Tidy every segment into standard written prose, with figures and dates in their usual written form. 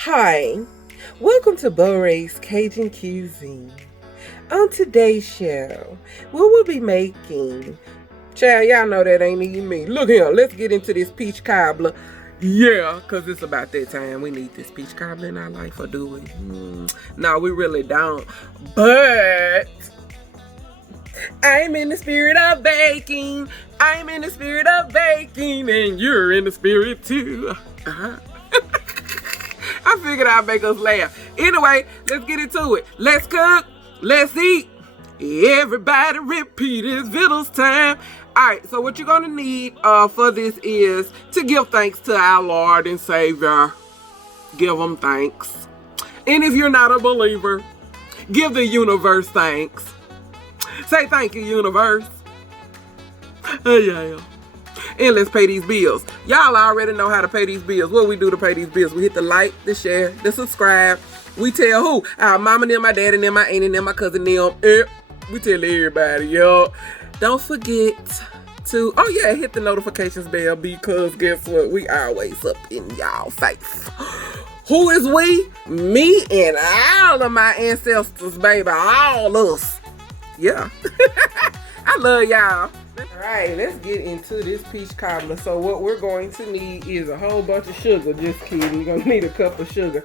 Hi, welcome to Beaux Cajun Cuisine. On today's show, we will be making, child, y'all know that ain't even me. Look here, let's get into this peach cobbler. Yeah, because it's about that time. We need this peach cobbler in our life, or do we? No, we really don't. But I'm in the spirit of baking. I'm in the spirit of baking, and you're in the spirit too. I figured I'd make us laugh. Anyway, let's get into it. Let's cook. Let's eat. Everybody repeat, it's Vittle's time. Alright, so what you're going to need for this is to give thanks to our Lord and Savior. Give him thanks. And if you're not a believer, give the universe thanks. Say thank you, universe. Yeah. And let's pay these bills. Y'all already know how to pay these bills. What we do to pay these bills? We hit the like, the share, the subscribe. We tell who? Our mama, them, my daddy, them, my auntie, them, my cousin, them. We tell everybody, y'all. Don't forget to, hit the notifications bell, because guess what? We always up in y'all face. Who is we? Me and all of my ancestors, baby. All us. Yeah. I love y'all. Alright, let's get into this peach cobbler. So what we're going to need is a whole bunch of sugar. Just kidding. You're going to need a cup of sugar.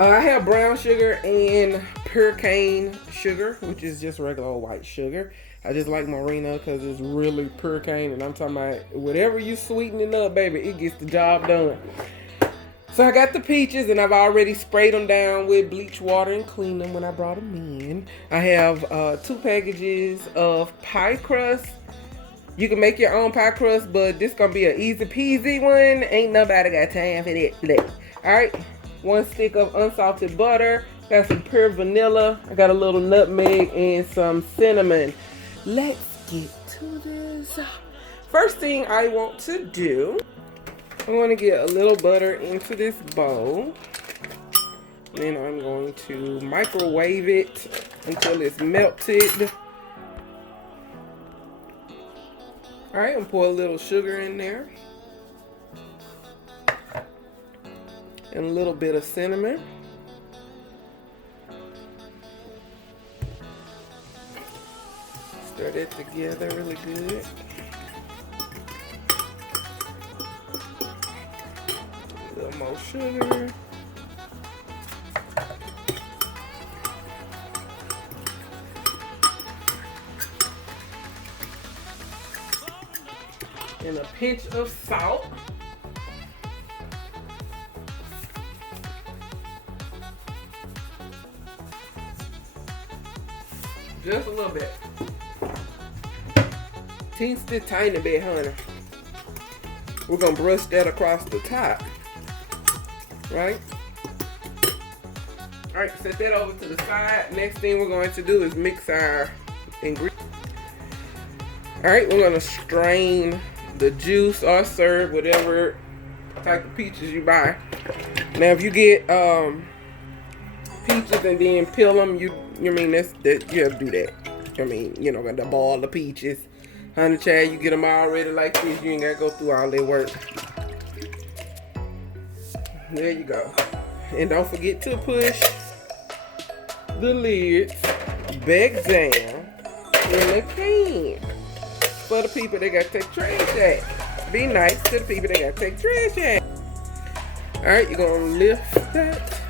I have brown sugar and pure cane sugar, which is just regular old white sugar. I just like Marina because it's really pure cane. And I'm talking about whatever you sweeten it up, baby, it gets the job done. So I got the peaches, and I've already sprayed them down with bleach water and cleaned them when I brought them in. I have 2 packages of pie crust. You can make your own pie crust, but this gonna be an easy peasy one. Ain't nobody got time for that. Alright, 1 stick of unsalted butter. Got some pure vanilla. I got a little nutmeg and some cinnamon. Let's get to this. First thing I want to do, I want to get a little butter into this bowl. Then I'm going to microwave it until it's melted. Alright, and pour a little sugar in there. And a little bit of cinnamon. Stir that together really good. A little more sugar. And a pinch of salt. Just a little bit. Teensy tiny bit, honey. We're gonna brush that across the top. Right? Alright, set that over to the side. Next thing we're going to do is mix our ingredients. Alright, we're gonna strain the juice or syrup, whatever type of peaches you buy. Now, if you get peaches and then peel them, you mean you have to do that. I mean, you know, got to boil the peaches. Honey child, you get them already like this, you ain't got to go through all that work. There you go. And don't forget to push the lids back down in the can. For the people that got to take trash out. Be nice to the people that got to take trash out. Alright, you're going to lift that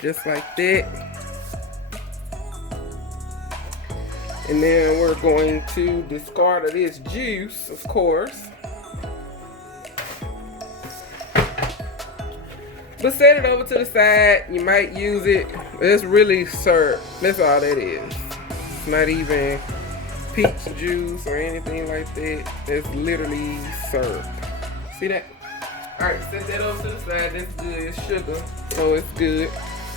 just like that. And then we're going to discard of this juice, of course. But set it over to the side. You might use it. It's really syrup. That's all that is. It's not even peach juice or anything like that. It's literally syrup. See that? Alright, set that over to the side. That's good. It's sugar, so it's good.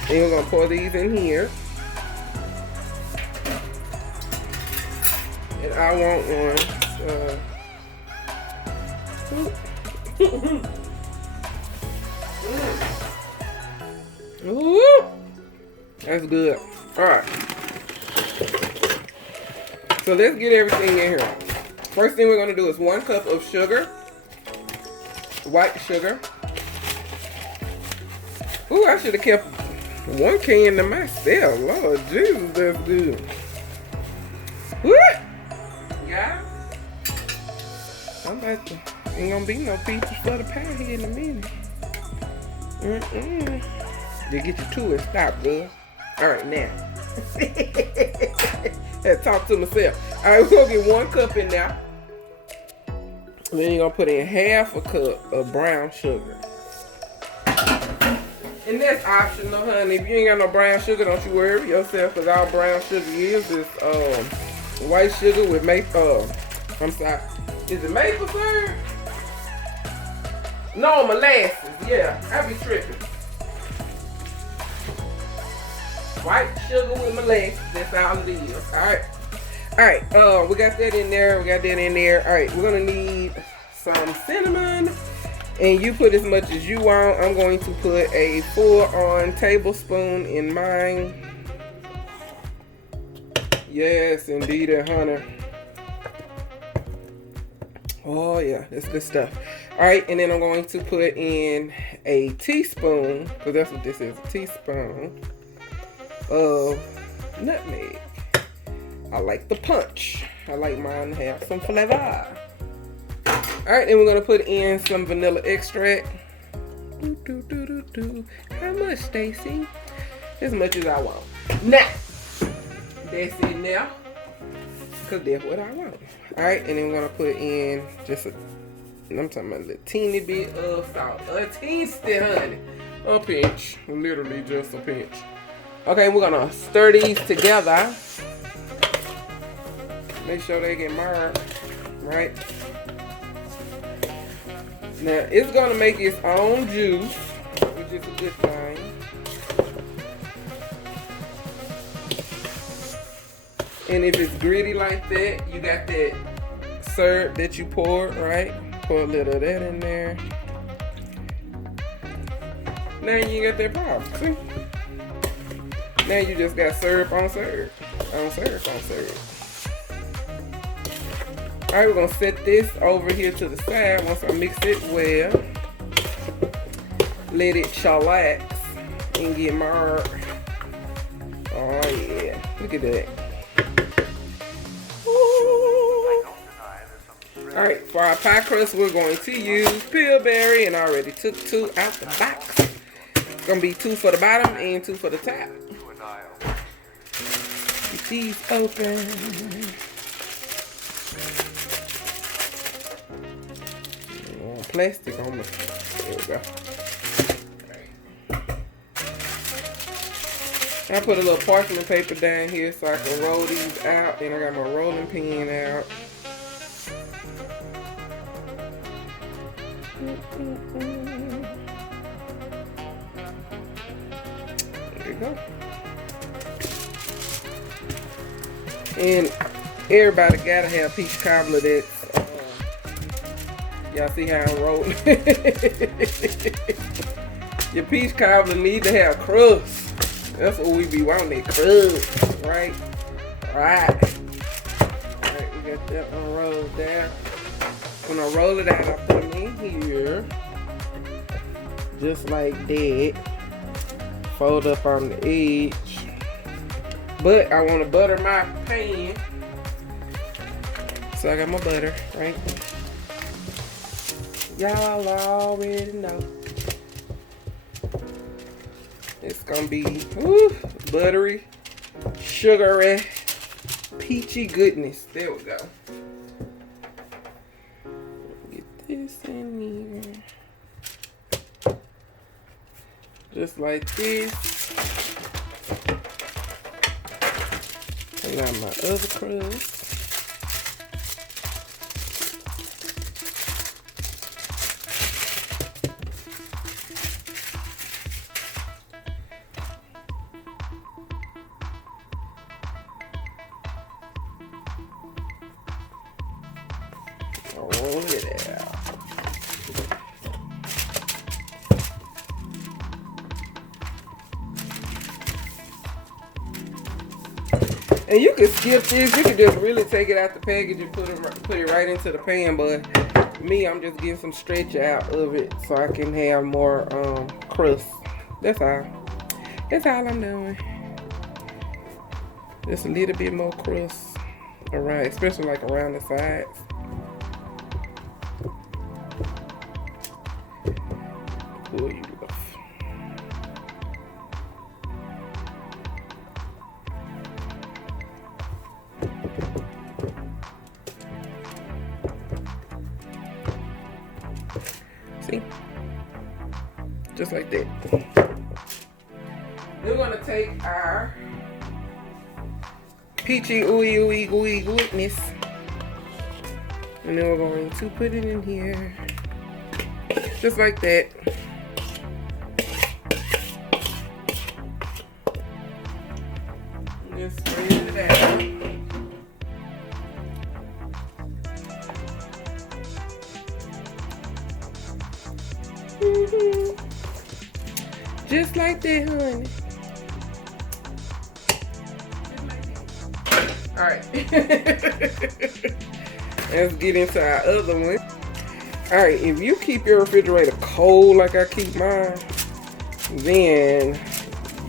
And we're going to pour these in here. And I want one. Ooh, that's good. Alright. So let's get everything in here. First thing we're going to do is 1 cup of sugar. White sugar. Ooh, I should have kept one can to myself. Lord Jesus, that's good. Woo! Yeah. I'm about to. Ain't gonna be no peaches for the pie here in a minute. They get you to it. Stop, girl. All right, now. Had to talk to myself. All right, we're gonna get 1 cup in there. Then you're gonna put in half a cup of brown sugar. And that's optional, honey. If you ain't got no brown sugar, don't you worry yourself, because all brown sugar is white sugar with maple. I'm sorry. Is it maple syrup? No, molasses. Yeah, I be tripping. White sugar with molasses. That's all it is. Alright. Alright, we got that in there. Alright, we're gonna need some cinnamon. And you put as much as you want. I'm going to put a full-on tablespoon in mine. Yes, indeed, honey. Oh yeah, that's good stuff. All right, and then I'm going to put in a teaspoon, because that's what this is, a teaspoon of nutmeg. I like the punch. I like mine to have some flavor. All right, then we're gonna put in some vanilla extract. How much, Stacy? As much as I want. Now, that's it now, because that's what I want. All right, and then we're gonna put in just I'm talking about a teeny bit of salt. A teasty, honey. A pinch. Literally just a pinch. Okay, we're gonna stir these together. Make sure they get marred, right? Now, it's gonna make its own juice, which is a good thing. And if it's gritty like that, you got that syrup that you poured, right? Pour a little of that in there. Now you ain't got that problem, see? Now you just got syrup on syrup. On syrup on syrup. Alright, we're gonna set this over here to the side once I mix it well. Let it chillax and get marred. Oh yeah, look at that. Alright, for our pie crust, we're going to use Pillsbury, and I already took 2 out the box. It's gonna be 2 for the bottom and 2 for the top. Get these open. Plastic on the, there we go. I put a little parchment paper down here so I can roll these out, and I got my rolling pin out. There you go. And everybody gotta have peach cobbler that's y'all see how I'm rolling? Your peach cobbler need to have crust. That's what we be wanting, crust, right? Alright, we got that one rolled down. When I roll it out, I put them in here. Just like that. Fold up on the edge. But I want to butter my pan. So I got my butter, right? Y'all already know. It's gonna be buttery, sugary, peachy goodness. There we go. Get this in here. Just like this. And now my other crust. Roll it out. And you can skip this. You can just really take it out the package and put it right into the pan. But me, I'm just getting some stretch out of it so I can have more crust. That's all. That's all I'm doing. Just a little bit more crust around, especially like around the sides. Pull you off. See? Just like that. We're gonna take our peachy ooey ooey gooey goodness, and then we're going to put it in here, just like that. Just spread it out. Just like that, honey. All right. Let's get into our other one. All right, if you keep your refrigerator cold like I keep mine, then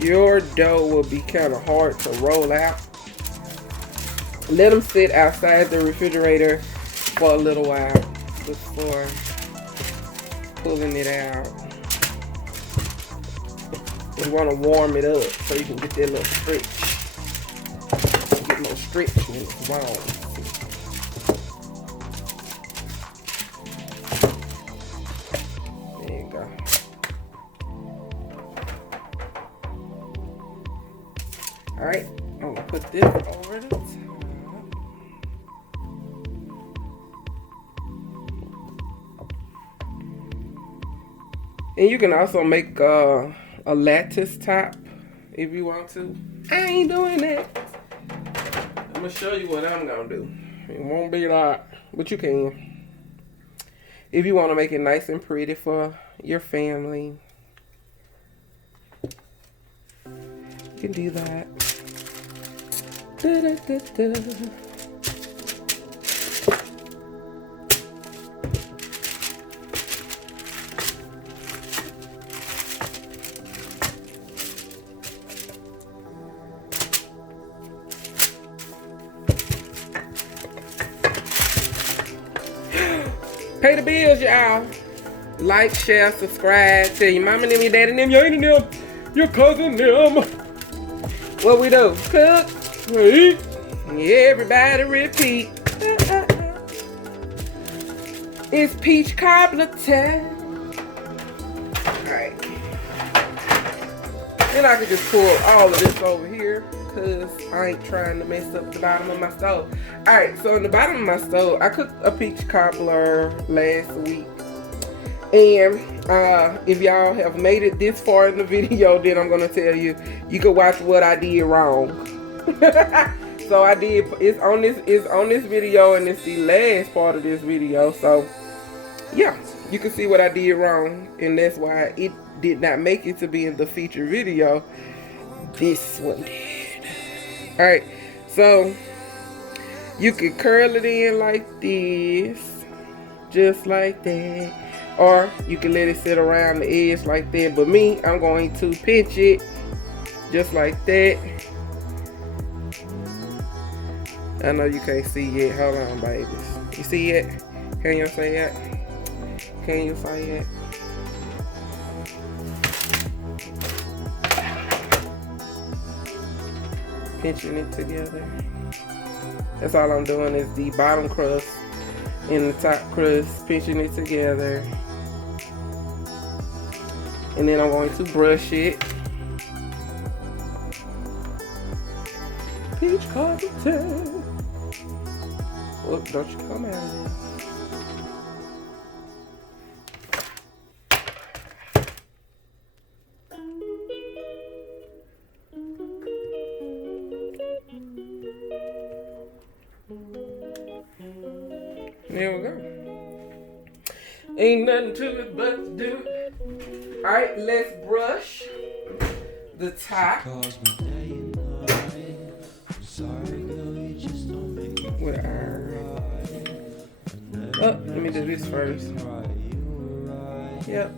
your dough will be kind of hard to roll out. Let them sit outside the refrigerator for a little while before pulling it out. You want to warm it up so you can get that little stretch. Get more stretch when it's warm. There you go. Alright, I'm going to put this over the top. And you can also make a lattice top if you want to. I ain't doing that. I'm going to show you what I'm going to do. It won't be a lot, but you can. If you want to make it nice and pretty for your family, you can do that. Da, da, da, da. Pay the bills, y'all. Like, share, subscribe. Tell your mama and them, your daddy and them, your auntie and them, your cousin them. What we do? Cook, eat, everybody repeat. It's peach cobbler time. Alright. Then I can just pull all of this over here, because I ain't trying to mess up the bottom of my stove. Alright, so in the bottom of my stove, I cooked a peach cobbler last week. And if y'all have made it this far in the video, then I'm going to tell you, you can watch what I did wrong. So I did, it's on this video, and it's the last part of this video. So yeah, you can see what I did wrong, and that's why it did not make it to be in the feature video. This one did. Alright, so you can curl it in like this, just like that, or you can let it sit around the edge like that. But me, I'm going to pinch it just like that. I know you can't see yet. Hold on, babies. You see it? Can you see it? Can you see it? Pinching it together. That's all I'm doing, is the bottom crust and the top crust, pinching it together. And then I'm going to brush it. Peach cobbler time. Look, don't you come out of there. There we go. Ain't nothing to it but to do it. Alright, let's brush the top with our... Oh, let me do this first. Yep.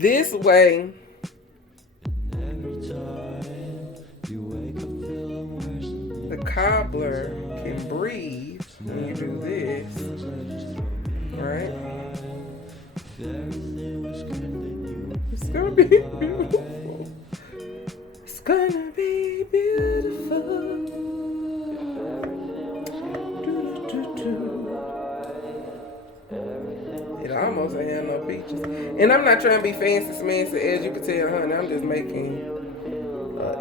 This way, the cobbler can breathe when you do this, right? It's gonna be beautiful. It's gonna be beautiful. It almost ain't had no peaches. And I'm not trying to be fancy smancy, as you can tell, honey. I'm just making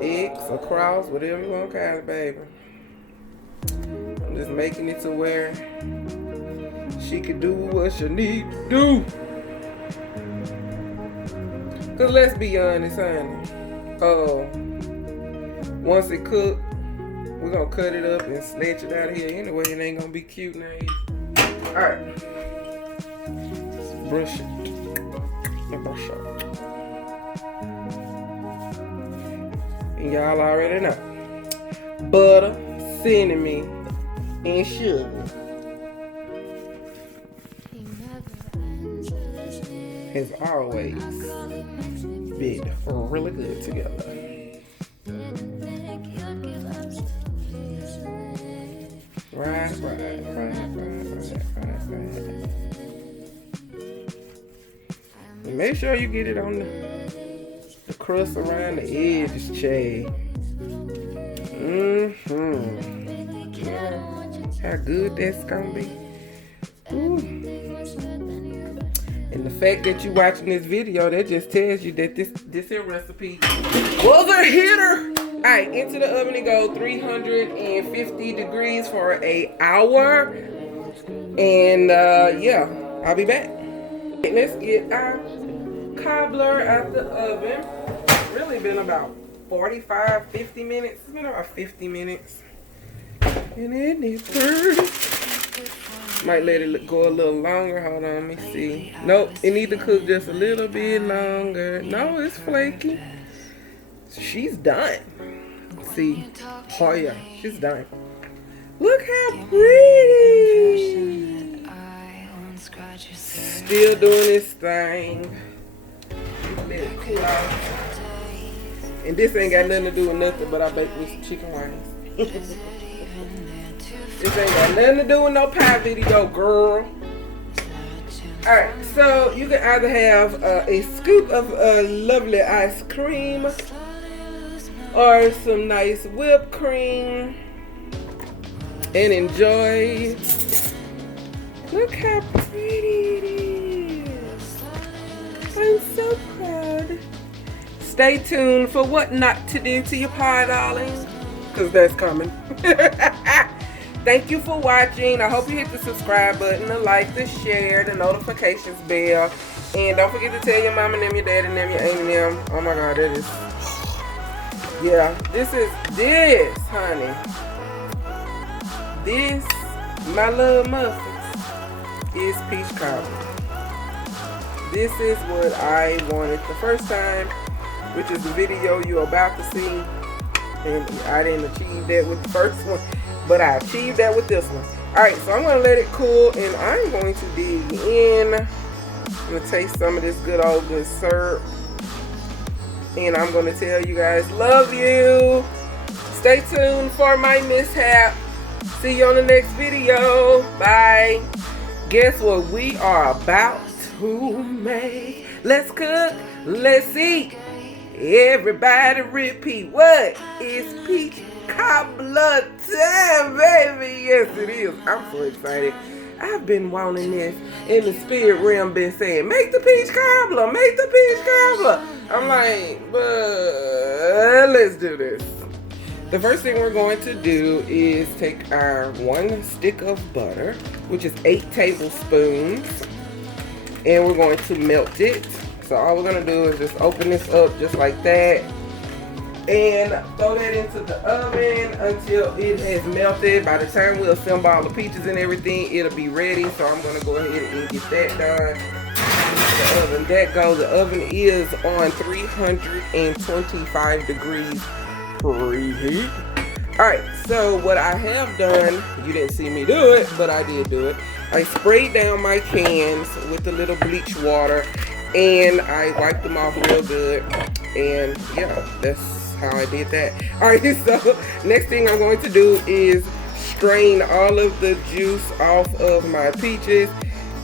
X, a cross, whatever you want to call it, baby. I'm just making it to where she can do what she need to do. Cause let's be honest, honey. Once it cooked, we're gonna cut it up and snatch it out of here anyway. It ain't gonna be cute now either. Alright. Brush it. Brush it. And y'all already know. Butter, cinnamon, and sugar. Has always been really good together. Right. And make sure you get it on the crust around the edges, Chad. How good that's gonna be. Ooh. And the fact that you watching this video, that just tells you that this here recipe was a hitter. Alright, into the oven it go, 350 degrees for an hour. And yeah, I'll be back. Let's get our cobbler out the oven. It's really been about 45, 50 minutes. It's been about 50 minutes. And then it's burnt. Might let it go a little longer. Hold on, let me see. Nope, it needs to cook just a little bit longer. No, it's flaky. She's done. See? Oh yeah, she's done. Look how pretty. Still doing this thing. Let it cool out. And this ain't got nothing to do with nothing, but I baked me some chicken wings. This ain't got nothing to do with no pie video, girl. Alright, so you can either have a scoop of lovely ice cream or some nice whipped cream and enjoy. Look how pretty it is. I'm so proud. Stay tuned for what not to do to your pie, darling, because that's coming. Thank you for watching. I hope you hit the subscribe button, the like, the share, the notifications bell. And don't forget to tell your mom and them, your dad and them, your aunt and them. Oh my God, that is... Yeah, this, honey. This, my little muffins, is peach cobbler. This is what I wanted the first time, which is the video you're about to see. And I didn't achieve that with the first one, but I achieved that with this one. Alright, so I'm going to let it cool, and I'm going to dig in. I'm going to taste some of this good old good syrup. And I'm going to tell you guys, love you. Stay tuned for my mishap. See you on the next video. Bye. Guess what we are about to make? Let's cook. Let's eat. Everybody repeat. What is peach cobbler time, baby? Yes, it is. I'm so excited. I've been wanting this in the spirit realm, been saying, make the peach cobbler, make the peach cobbler. I'm like, but let's do this. The first thing we're going to do is take our 1 stick of butter, which is 8 tablespoons, and we're going to melt it. So all we're going to do is just open this up just like that and throw that into the oven until it has melted. By the time we assemble all the peaches and everything, it'll be ready. So I'm going to go ahead and get that done. The oven, the oven is on 325 degrees preheat. Alright, so what I have done, you didn't see me do it, but I did do it. I sprayed down my cans with a little bleach water, and I wiped them off real good. And yeah, that's how I did that. All right, so next thing I'm going to do is strain all of the juice off of my peaches.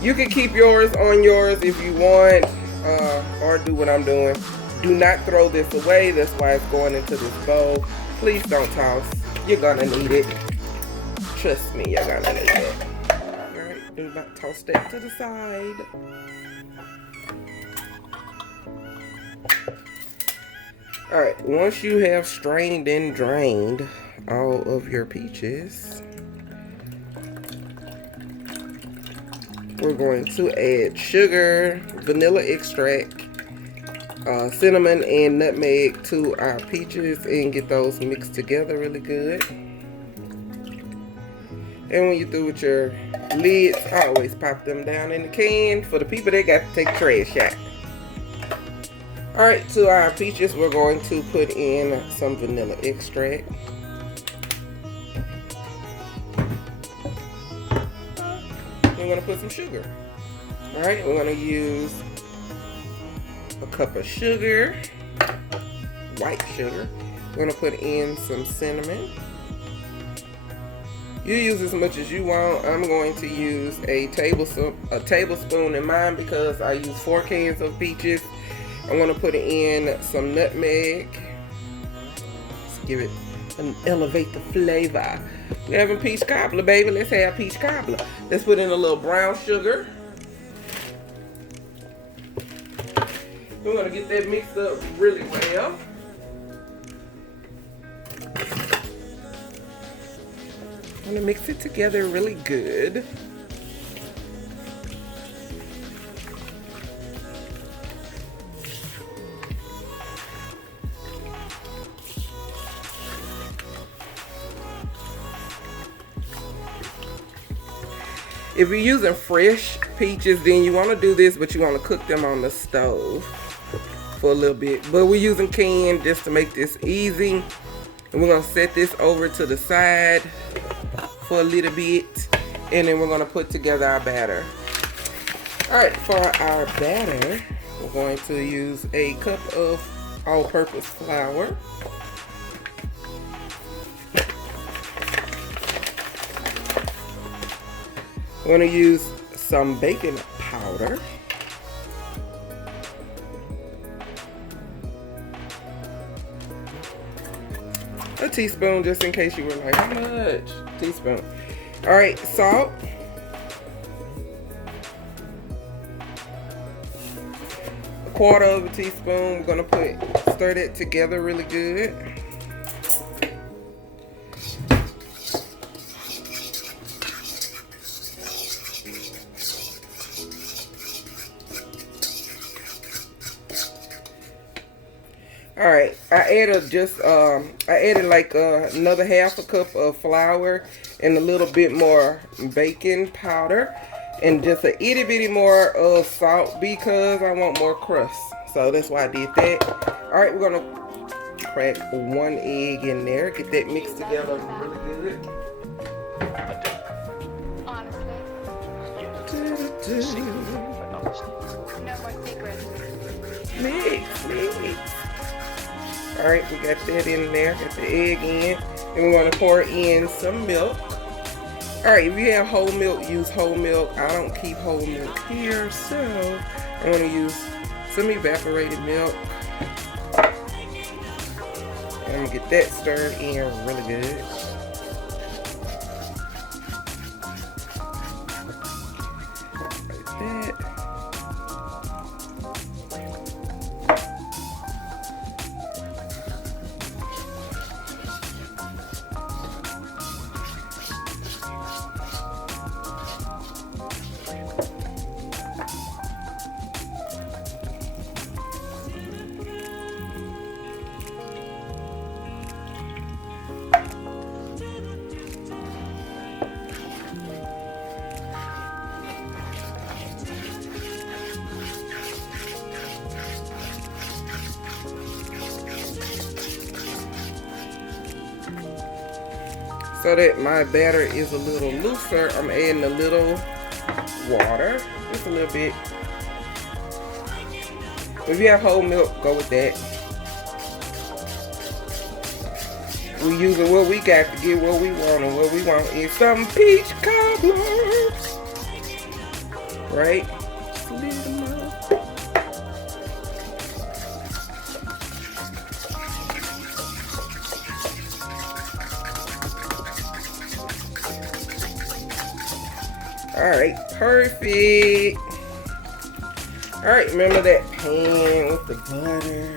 You can keep yours on yours if you want, or do what I'm doing. Do not throw this away. That's why it's going into this bowl. Please don't toss. You're gonna need it. Trust me, you're gonna need it. Alright, do not toss that to the side. Alright, once you have strained and drained all of your peaches, we're going to add sugar, vanilla extract, cinnamon, and nutmeg to our peaches and get those mixed together really good. And when you're through with your lids, always pop them down in the can. For the people that got to take trash out. Alright, to our peaches, we're going to put in some vanilla extract. We're going to put some sugar. Alright, we're going to use a cup of sugar, white sugar. We're going to put in some cinnamon. You use as much as you want. I'm going to use a tablespoon in mine because I use 4 cans of peaches. I'm going to put in some nutmeg. Let's give it elevate the flavor. We're having peach cobbler, baby. Let's have peach cobbler. Let's put in a little brown sugar. We're going to get that mixed up really well. I'm going to mix it together really good. If you're using fresh peaches, then you want to do this, but you want to cook them on the stove for a little bit. But we're using canned just to make this easy. And we're going to set this over to the side for a little bit. And then we're going to put together our batter. Alright, for our batter, we're going to use a cup of all-purpose flour. We're going to use some baking powder. A teaspoon, just in case you were like, how much? Teaspoon. Alright, salt. A quarter of a teaspoon. We're going to stir that together really good. Alright, I added like another half a cup of flour and a little bit more baking powder and just a itty bitty more of salt because I want more crust. So that's why I did that. Alright, we're going to crack 1 egg in there, get that mixed together really good. Mix. Alright, we got that in there, got the egg in. And we're going to pour in some milk. Alright, if you have whole milk, use whole milk. I don't keep whole milk here, so I'm going to use some evaporated milk. And I'm going to get that stirred in really good. Like that. So that my batter is a little looser, I'm adding a little water, just a little bit. If you have whole milk, go with that. We using what we got to get what we want, and what we want is some peach cobbler, right? All right, perfect. All right, remember that pan with the butter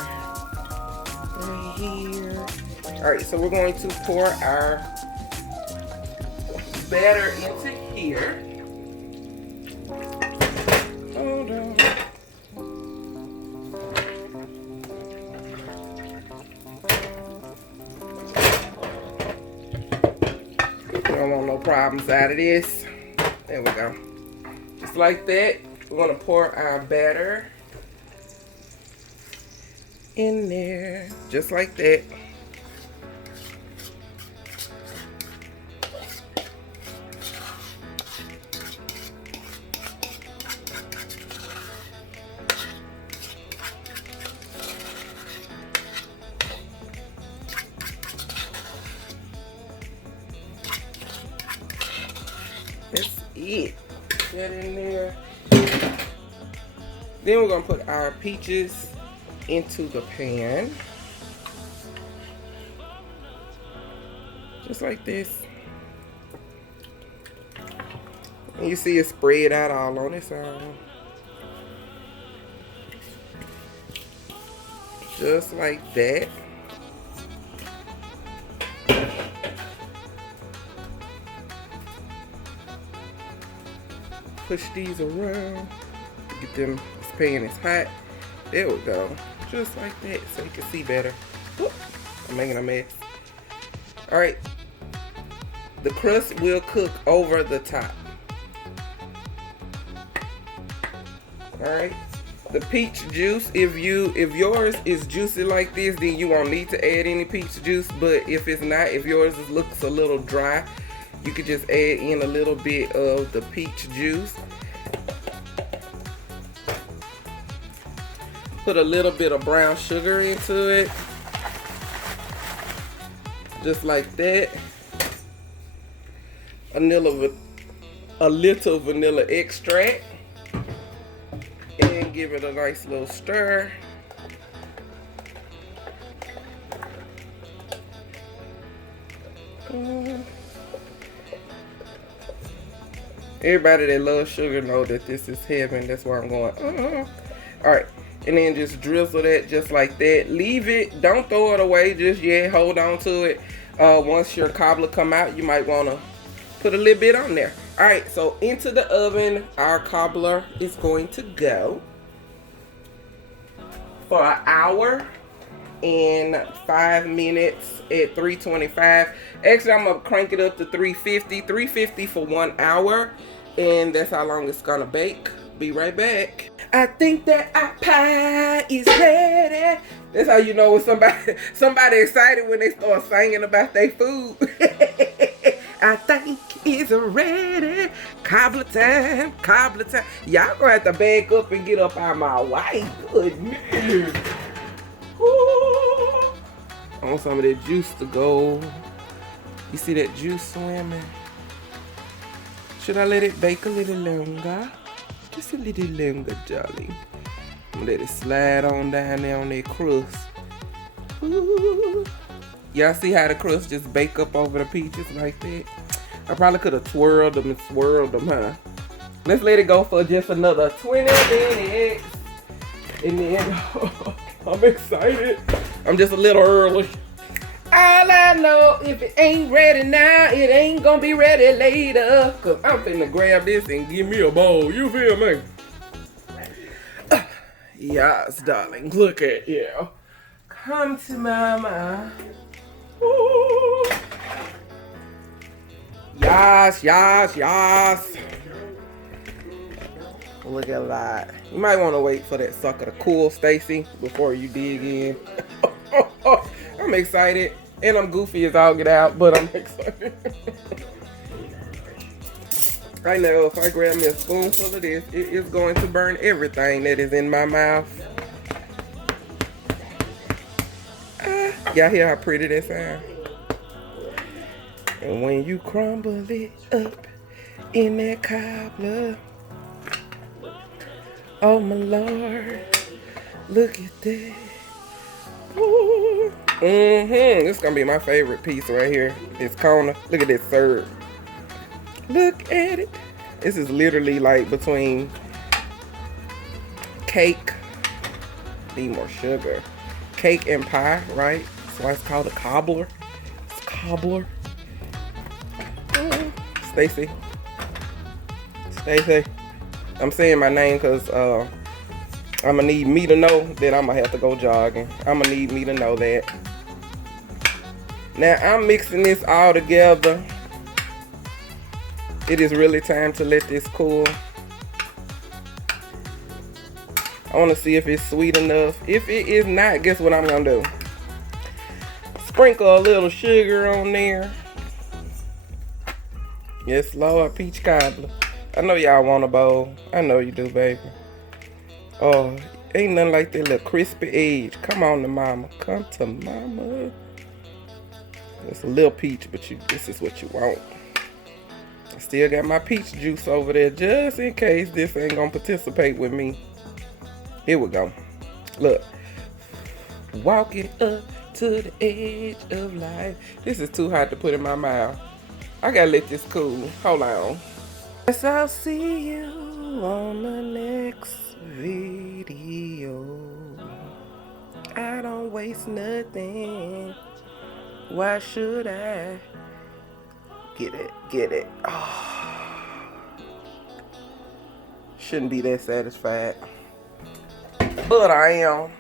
right here. All right, so we're going to pour our batter into here. Hold on. We don't want no problems out of this. There we go. Just like that. We're going to pour our batter in there. Just like that. That's it. Put that in there. Then we're going to put our peaches into the pan. Just like this. And you see it spread out all on its own. Just like that. Push these around. Get them, this pan is hot. There we go. Just like that, so you can see better. Whoop, I'm making a mess. All right. The crust will cook over the top. All right. The peach juice, if yours is juicy like this, then you won't need to add any peach juice. But if it's not, if yours looks a little dry, you could just add in a little bit of the peach juice. Put a little bit of brown sugar into it. Just like that. A little vanilla extract. And give it a nice little stir. Everybody that loves sugar know that this is heaven. That's why I'm going. All right. And then just drizzle that just like that. Leave it. Don't throw it away just yet. Hold on to it. Once your cobbler come out, you might want to put a little bit on there. All right. So into the oven, our cobbler is going to go for an hour and 5 minutes at 325. Actually, I'm going to crank it up to 350. 350 for 1 hour. And that's how long it's going to bake. Be right back. I think that our pie is ready. That's how you know when somebody excited when they start singing about their food. I think it's ready. Cobbler time, cobbler time. Y'all gonna have to back up and get up out my way. Goodness. Ooh. I want some of that juice to go. You see that juice swimming? Should I let it bake a little longer? Just a little longer, darling. I'm gonna let it slide on down there on that crust. Y'all see how the crust just bake up over the peaches like that? I probably could have twirled them and swirled them, huh? Let's let it go for just another 20 minutes. And then, I'm excited. I'm just a little early. All I know, if it ain't ready now, it ain't gonna be ready later. Cause I'm finna grab this and give me a bowl. You feel me? Yes, darling. Look at you. Come to mama. Ooh. Yes, yes, yes. Look at that. You might want to wait for that sucker to cool, Stacy, before you dig in. I'm excited. And I'm goofy as all get out, but I'm excited. I know if I grab me a spoonful of this, it is going to burn everything that is in my mouth. Y'all hear how pretty that sound? And when you crumble it up in that cobbler, oh my Lord, look at that. Ooh. This is gonna be my favorite piece right here. This corner. Look at this serve. Look at it. This is literally like between cake, need more sugar, cake and pie, right? That's why it's called a cobbler. It's cobbler. Stacy. I'm saying my name because I'm gonna need me to know that I'm gonna have to go jogging. I'm gonna need me to know that. Now I'm mixing this all together. It is really time to let this cool. I want to see if it's sweet enough. If it is not, guess what I'm gonna do? Sprinkle a little sugar on there. Yes, Lord, peach cobbler. I know y'all want a bowl. I know you do, baby. Oh, ain't nothing like that little crispy edge. Come on to mama. Come to mama. It's a little peach, but this is what you want. I still got my peach juice over there just in case this ain't gonna participate with me. Here we go. Look. Walking up to the edge of life. This is too hot to put in my mouth. I gotta let this cool. Hold on. Yes, I'll see you on the next video. I don't waste nothing. Why should I? Get it. Oh. Shouldn't be that satisfied. But I am.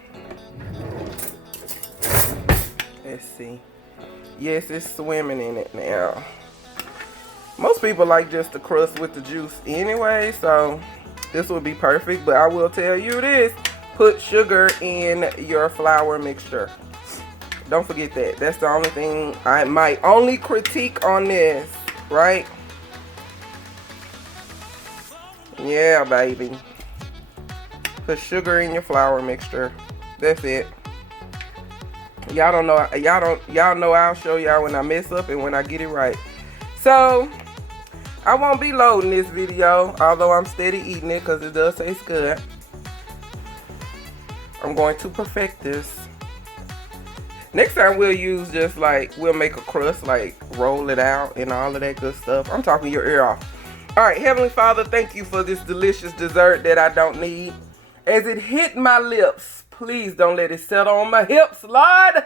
Let's see. Yes, it's swimming in it now. Most people like just the crust with the juice anyway, so this would be perfect. But I will tell you this, put sugar in your flour mixture. Don't forget that. That's the only thing, my only critique on this, right? Yeah, baby. Put sugar in your flour mixture. That's it. Y'all know I'll show y'all when I mess up and when I get it right. So I won't be loading this video, although I'm steady eating it because it does taste good. I'm going to perfect this. Next time we'll use just like, we'll make a crust, like roll it out and all of that good stuff. I'm talking your ear off. All right, Heavenly Father, thank you for this delicious dessert that I don't need. As it hit my lips, please don't let it settle on my hips, Lord.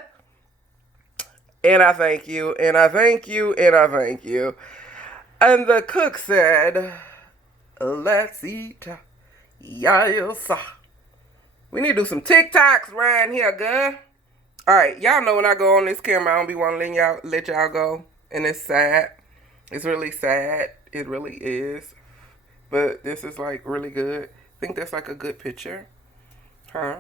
And I thank you, and I thank you, and I thank you. And the cook said, let's eat. Yes. We need to do some TikToks around here, girl. All right, y'all know when I go on this camera, I don't be wanting to let y'all go. And it's sad. It's really sad. It really is. But this is like really good. I think that's like a good picture. Huh?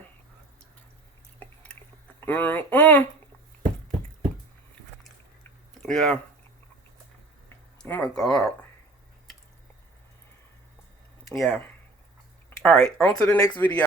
Yeah. Oh my God. Yeah. All right, on to the next video.